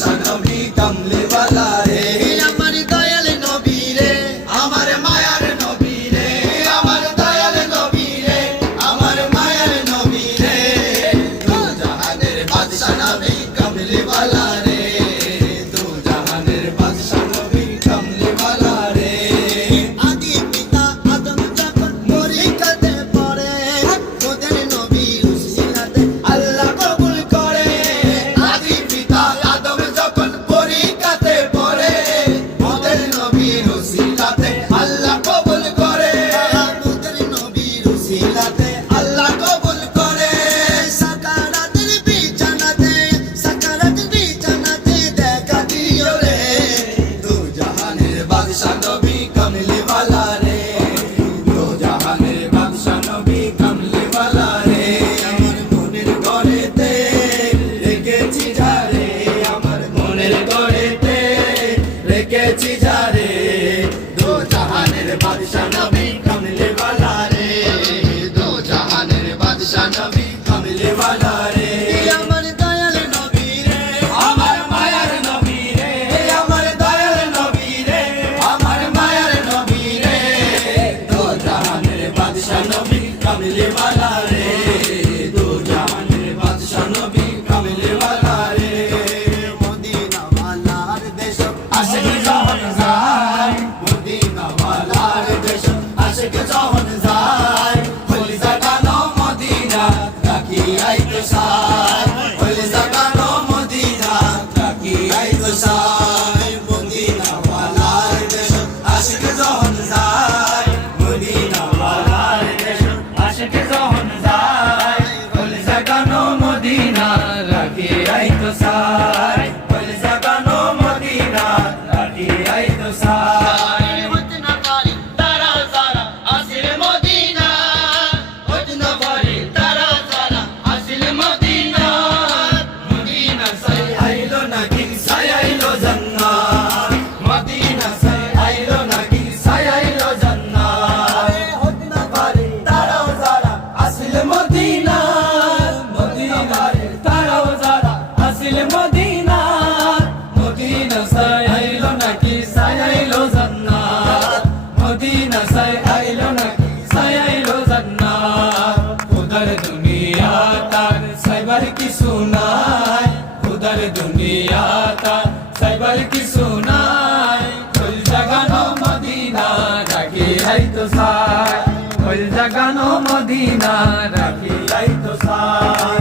Saddam রে দো জাহানের বাদশাহ নবী কমলে ওয়ালা রে দো জাহানের বাদশাহ নবী কমলে ওয়ালা রে আমার দয়াল নবী রে। আমার মায়ার নবী রে। আমার দয়াল নবী রে। আমার মায়ার নবী রে। দো জাহানের বাদশাহ নবী কমলে ওয়ালা রে দো জাহানের বাদশাহ নবী কমলে সাই মদিনা ওয়ালার দেশ আশেক যখন যায় মদিনা ওয়ালার দেশ আশেক যখন যায় হলি জাগানো মদিনা ডাকি আইতো সাই হলি জাগানো মদিনা ডাকি আইতো সাই মদিনা তারাও যারা আসিল মদিনা মদিনা সাই আইলো নাকি জান্নাত? মদিনা সাই আইলো নাকি সায়াইলো জান্নাত? উদার দুনিয়া তার সাইবার কি সুনাই উদার দুনিয়া তার সাইবার কি সুনাই ফুল জাগানো মদিনা, রাখি আইতো সাই ফুল জাগানো মদিনা, রাখি আইতো সাই